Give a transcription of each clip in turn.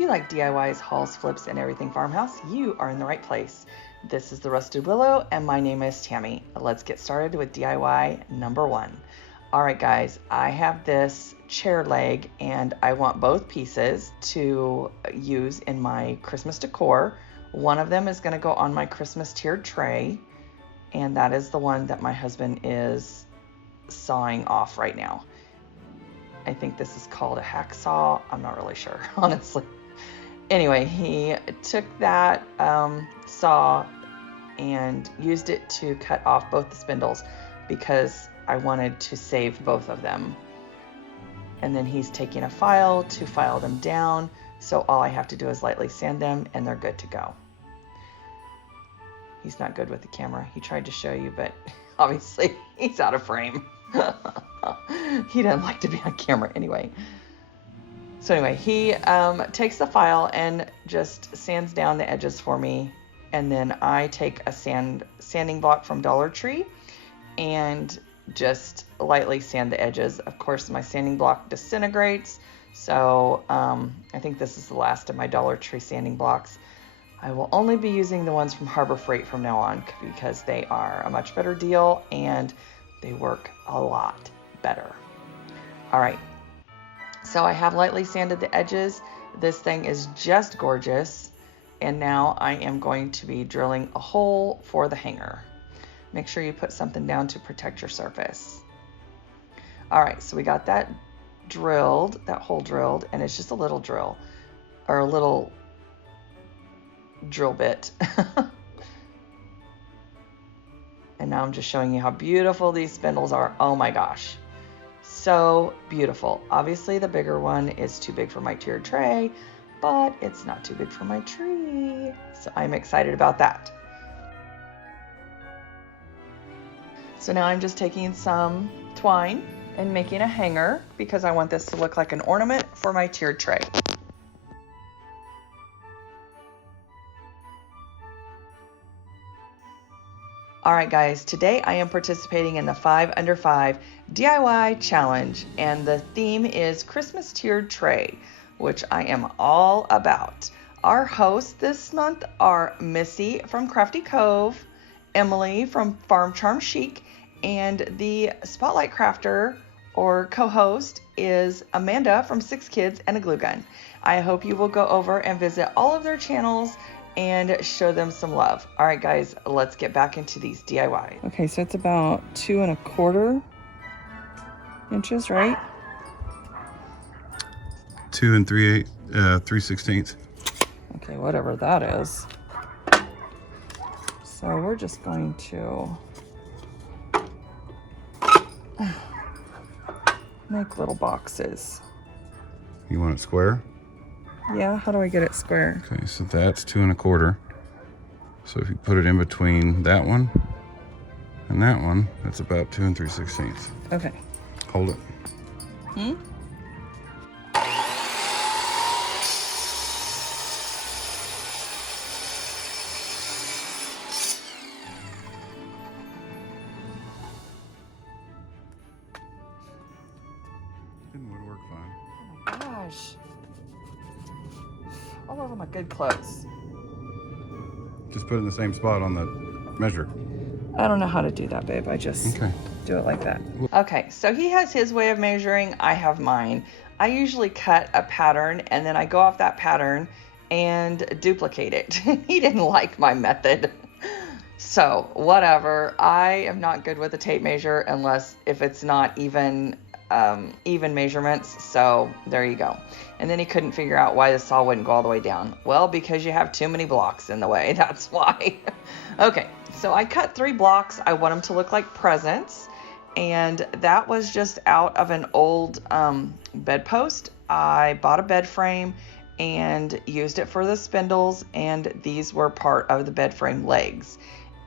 you like DIYs, hauls, flips, and everything farmhouse, you are in the right place. This is the Rusted Willow, and my name is Tammie. Let's get started with DIY number 1. All right, guys, I have this chair leg, and I want both pieces to use in my Christmas decor. One of them is going to go on my Christmas tiered tray, and that is the one that my husband is sawing off right now. I think this is called a hacksaw. I'm not really sure, honestly. Anyway, he took that saw and used it to cut off both the spindles because I wanted to save both of them. And then he's taking a file to file them down. So all I have to do is lightly sand them and they're good to go. He's not good with the camera. He tried to show you, but obviously he's out of frame. He doesn't like to be on camera anyway. So anyway, he takes the file and just sands down the edges for me. And then I take a sanding block from Dollar Tree and just lightly sand the edges. Of course, my sanding block disintegrates. So I think this is the last of my Dollar Tree sanding blocks. I will only be using the ones from Harbor Freight from now on because they are a much better deal and they work a lot better. All right, so I have lightly sanded the edges. This thing is just gorgeous. And now I am going to be drilling a hole for the hanger. Make sure you put something down to protect your surface. All right, so we got that drilled, that hole drilled, and it's just a little drill, or a little drill bit. And now I'm just showing you how beautiful these spindles are. Oh my gosh, so beautiful. Obviously the bigger one is too big for my tiered tray, but it's not too big for my tree. So I'm excited about that. So now I'm just taking some twine and making a hanger because I want this to look like an ornament for my tiered tray. All right, guys, today I am participating in the 5 Under 5 DIY challenge, and the theme is Christmas tiered tray, which I am all about. Our hosts this month are Missy from Crafty Cove, Emily from Farm Charm Chic, and the spotlight crafter or co-host is Amanda from 6 Kids and a Glue Gun. I hope you will go over and visit all of their channels and show them some love. All right, guys, let's get back into these DIYs. Okay, so it's about 2 1/4 inches, right? 2 3/16. Okay, whatever that is. So we're just going to make little boxes. You want it square? Yeah, how do I get it square? Okay, so that's 2 1/4. So if you put it in between that one and that one, that's about 2 3/16. Okay. Hold it. It would work fine. Oh my gosh. All over my good clothes. Just put it in the same spot on the measure. I don't know how to do that, babe. I just do it like that. Okay, so he has his way of measuring. I have mine. I usually cut a pattern and then I go off that pattern and duplicate it. He didn't like my method. So whatever. I am not good with a tape measure unless if it's not even measurements. So there you go. And then he couldn't figure out why the saw wouldn't go all the way down. Well, because you have too many blocks in the way. That's why. Okay, so I cut 3 blocks. I want them to look like presents. And that was just out of an old bedpost. I bought a bed frame and used it for the spindles. And these were part of the bed frame legs.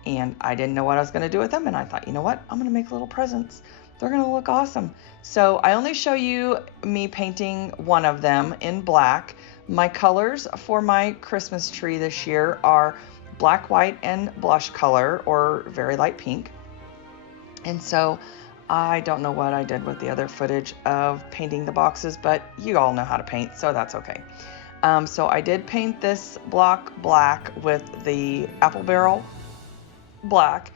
And I didn't know what I was going to do with them. And I thought, you know what? I'm going to make little presents. They're going to look awesome. So I only show you me painting one of them in black. My colors for my Christmas tree this year are black, white, and blush color, or very light pink. And so I don't know what I did with the other footage of painting the boxes, but you all know how to paint, so that's okay. So I did paint this block black with the apple barrel black,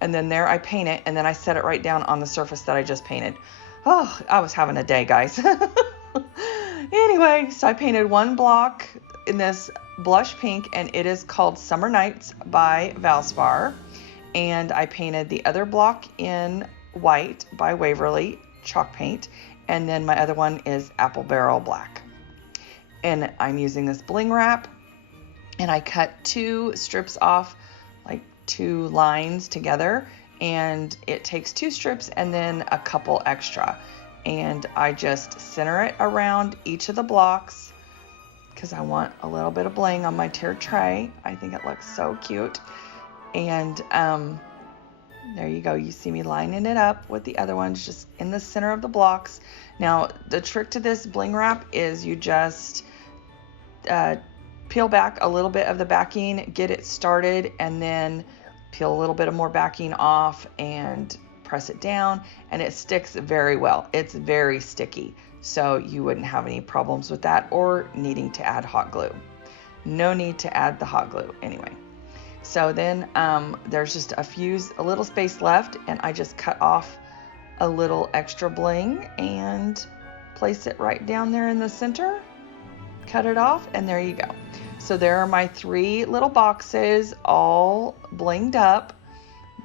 and then there I paint it, and then I set it right down on the surface that I just painted. Oh, I was having a day, guys. Anyway, so I painted one block in this blush pink, and it is called Summer Nights by Valspar. And I painted the other block in white by Waverly chalk paint, and then my other one is apple barrel black. And I'm using this bling wrap, and I cut 2 strips off, like 2 lines together, and it takes 2 strips and then a couple extra. And I just center it around each of the blocks because I want a little bit of bling on my tiered tray. I think it looks so cute. And there you go. You see me lining it up with the other ones just in the center of the blocks. Now, the trick to this bling wrap is you just peel back a little bit of the backing, get it started, and then peel a little bit of more backing off and press it down, and it sticks very well. It's very sticky, so you wouldn't have any problems with that or needing to add hot glue. No need to add the hot glue anyway. So then there's just a little space left, and I just cut off a little extra bling and place it right down there in the center, cut it off, and there you go. So there are my 3 little boxes all blinged up,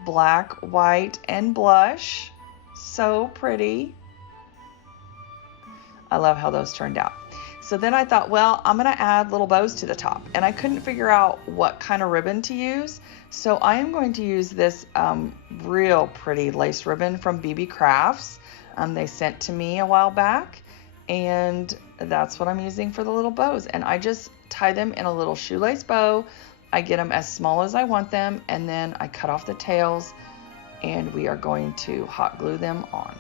black, white, and blush. So pretty. I love how those turned out. So then I thought, well, I'm going to add little bows to the top, and I couldn't figure out what kind of ribbon to use. So I am going to use this real pretty lace ribbon from Beebee Crafts. They sent to me a while back, and that's what I'm using for the little bows. And I just tie them in a little shoelace bow. I get them as small as I want them, and then I cut off the tails, and we are going to hot glue them on.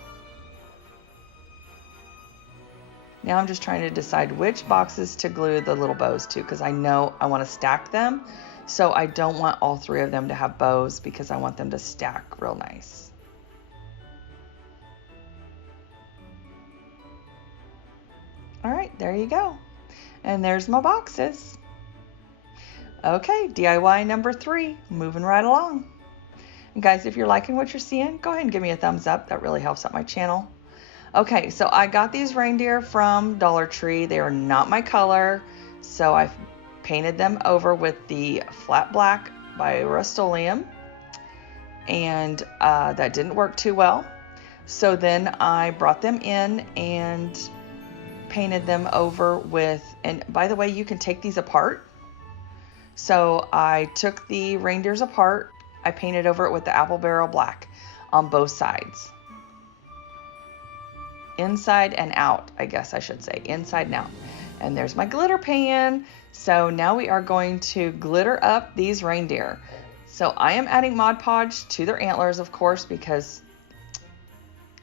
Now I'm just trying to decide which boxes to glue the little bows to, because I know I want to stack them. So I don't want all 3 of them to have bows because I want them to stack real nice. All right, there you go. And there's my boxes. Okay, DIY number 3, moving right along. And guys, if you're liking what you're seeing, go ahead and give me a thumbs up. That really helps out my channel. Okay, so I got these reindeer from Dollar Tree. They are not my color, so I've painted them over with the flat black by Rust-Oleum, and that didn't work too well. So then I brought them in and painted them over with, and by the way, you can take these apart. So I took the reindeers apart. I painted over it with the apple barrel black on both sides. Inside and out, I guess I should say, inside and out. And there's my glitter pan. So now we are going to glitter up these reindeer. So I am adding Mod Podge to their antlers, of course, because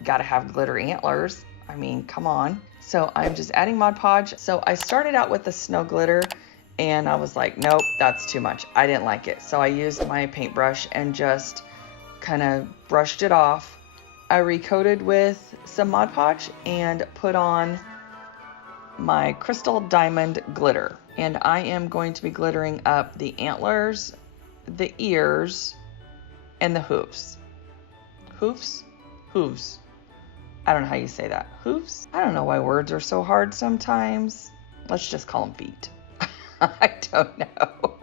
gotta have glitter antlers. I mean, come on. So I'm just adding Mod Podge. So I started out with the snow glitter, and I was like, nope, that's too much. I didn't like it. So I used my paintbrush and just kind of brushed it off. I recoated with some Mod Podge and put on my crystal diamond glitter. And I am going to be glittering up the antlers, the ears, and the hooves. Hoofs? Hooves. I don't know how you say that. Hooves? I don't know why words are so hard sometimes. Let's just call them feet. I don't know.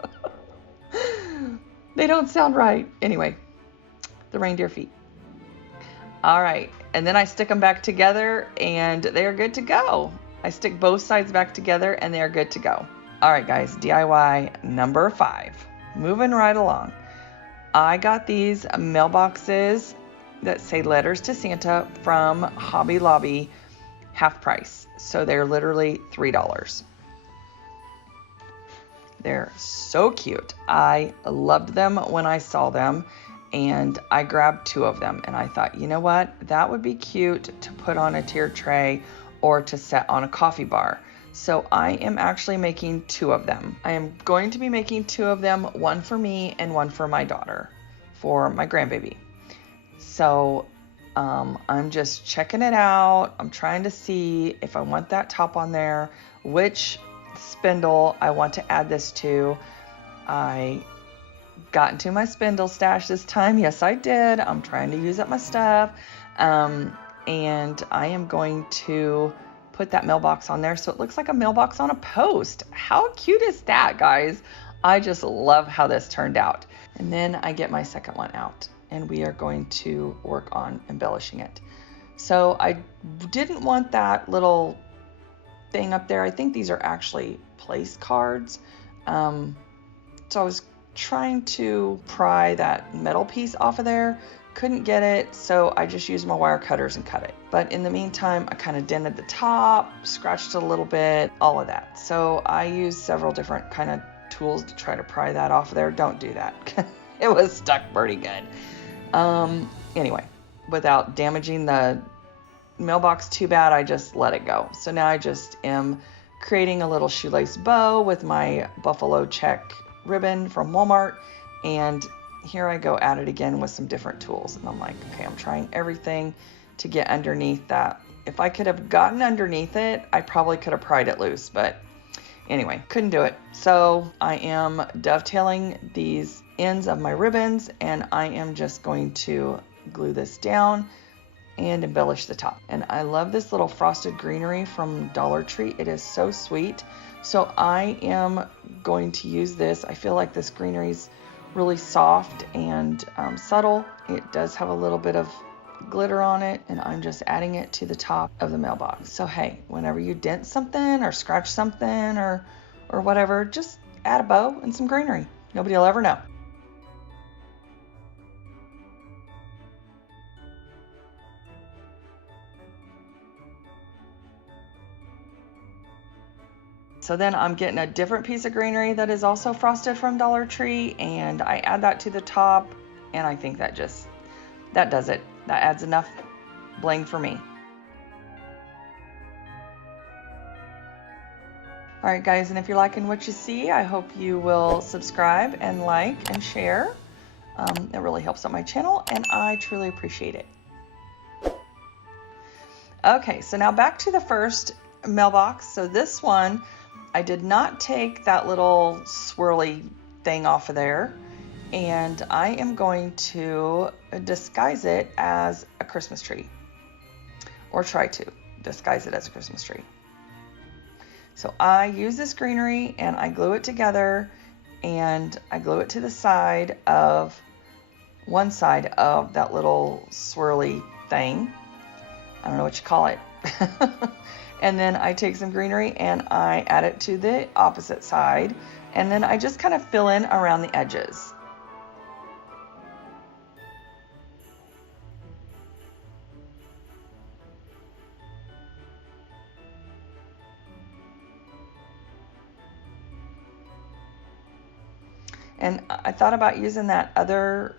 They don't sound right. Anyway, the reindeer feet. All right, and then I stick them back together, and they are good to go. I stick both sides back together, and they are good to go. All right, guys, DIY number 5. Moving right along. I got these mailboxes that say Letters to Santa from Hobby Lobby, half price. So they're literally $3. They're so cute. I loved them when I saw them. And I grabbed 2 of them, and I thought, you know what? That would be cute to put on a tiered tray or to set on a coffee bar. So I am actually making 2 of them. I am going to be making 2 of them, one for me and one for my daughter, for my grandbaby. So I'm just checking it out. I'm trying to see if I want that top on there, which spindle I want to add this to. I got into my spindle stash this time. Yes, I did. I'm trying to use up my stuff. And I am going to put that mailbox on there so it looks like a mailbox on a post. How cute is that, guys? I just love how this turned out. And then I get my second one out and we are going to work on embellishing it. So I didn't want that little thing up there. I think these are actually place cards. So I was trying to pry that metal piece off of there. Couldn't get it, so I just used my wire cutters and cut it. But in the meantime, I kind of dented the top, scratched it a little bit, all of that. So I used several different kind of tools to try to pry that off of there. Don't do that. It was stuck pretty good. Anyway, without damaging the mailbox too bad, I just let it go. So now I just am creating a little shoelace bow with my buffalo check ribbon from Walmart, and here I go at it again with some different tools. And I'm like, okay, I'm trying everything to get underneath that. If I could have gotten underneath it, I probably could have pried it loose, but anyway, couldn't do it. So I am dovetailing these ends of my ribbons, and I am just going to glue this down and embellish the top. And I love this little frosted greenery from Dollar Tree. It is so sweet. So I am going to use this. I feel like this greenery is really soft and subtle. It does have a little bit of glitter on it, and I'm just adding it to the top of the mailbox. So hey, whenever you dent something or scratch something or whatever, just add a bow and some greenery. Nobody will ever know. So then I'm getting a different piece of greenery that is also frosted from Dollar Tree, and I add that to the top, and I think that does it. That adds enough bling for me. All right, guys, and if you're liking what you see, I hope you will subscribe and like and share. It really helps out my channel, and I truly appreciate it. Okay, so now back to the first mailbox. So this one, I did not take that little swirly thing off of there, and I am going to disguise it as a Christmas tree, or try to disguise it as a Christmas tree. So I use this greenery and I glue it together, and I glue it to the side of one side of that little swirly thing. I don't know what you call it. And then I take some greenery and I add it to the opposite side, and then I just kind of fill in around the edges. And I thought about using that other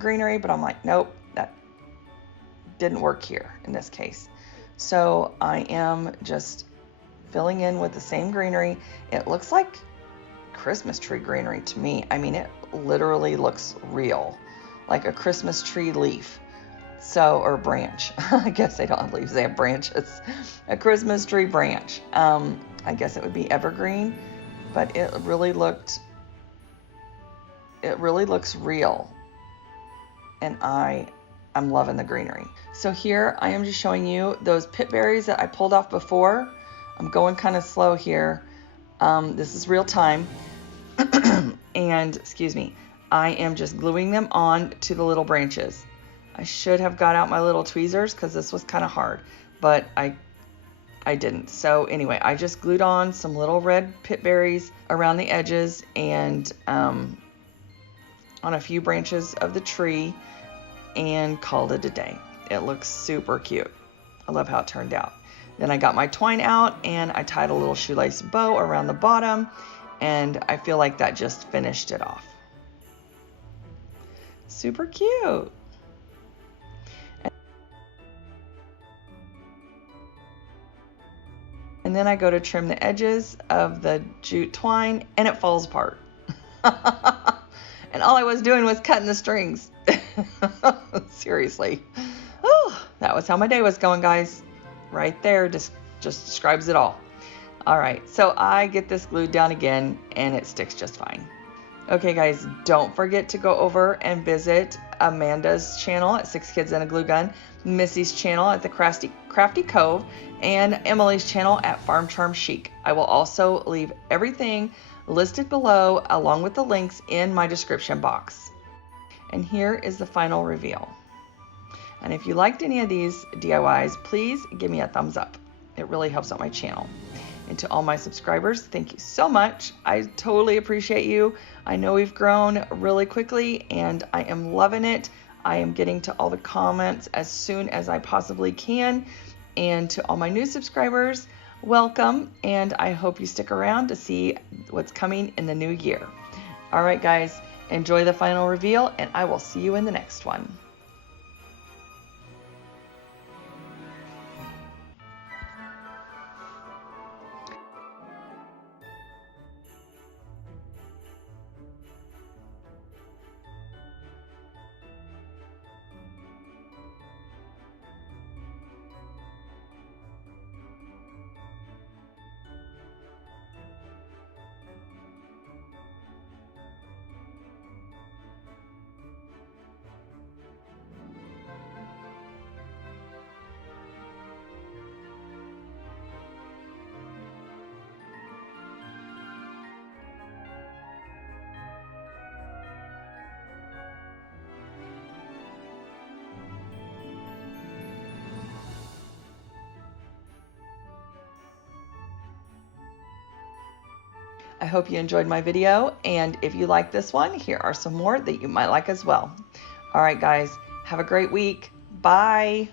greenery, but I'm like, nope, that didn't work here in this case. So I am just filling in with the same greenery. It looks like Christmas tree greenery to me. I mean, it literally looks real, like a Christmas tree leaf. So, or branch. I guess they don't have leaves, they have branches. A Christmas tree branch. I guess it would be evergreen, but it really looks real. And I'm loving the greenery. So here I am just showing you those pit berries that I pulled off before. I'm going kind of slow here. This is real time. And excuse me, I am just gluing them on to the little branches. I should have got out my little tweezers because this was kind of hard, but I didn't. So anyway, I just glued on some little red pit berries around the edges and on a few branches of the tree, and called it a day. It looks super cute. I love how it turned out. Then I got my twine out and I tied a little shoelace bow around the bottom, and I feel like that just finished it off. Super cute. And then I go to trim the edges of the jute twine and it falls apart. And all I was doing was cutting the strings. Seriously. Oh, that was how my day was going, guys. Right there just describes it all. All right, so I get this glued down again and it sticks just fine. Okay guys, don't forget to go over and visit Amanda's channel at 6 Kids and a Glue Gun, Missy's channel at the Crafty Cove, and Emily's channel at Farm Charm Chic. I will also leave everything listed below along with the links in my description box. And here is the final reveal. And if you liked any of these DIYs, please give me a thumbs up. It really helps out my channel. And to all my subscribers, thank you so much. I totally appreciate you. I know we've grown really quickly and I am loving it. I am getting to all the comments as soon as I possibly can. And to all my new subscribers, welcome. And I hope you stick around to see what's coming in the new year. All right, guys, enjoy the final reveal and I will see you in the next one. I hope you enjoyed my video, and if you like this one, here are some more that you might like as well. All right, guys, have a great week. Bye.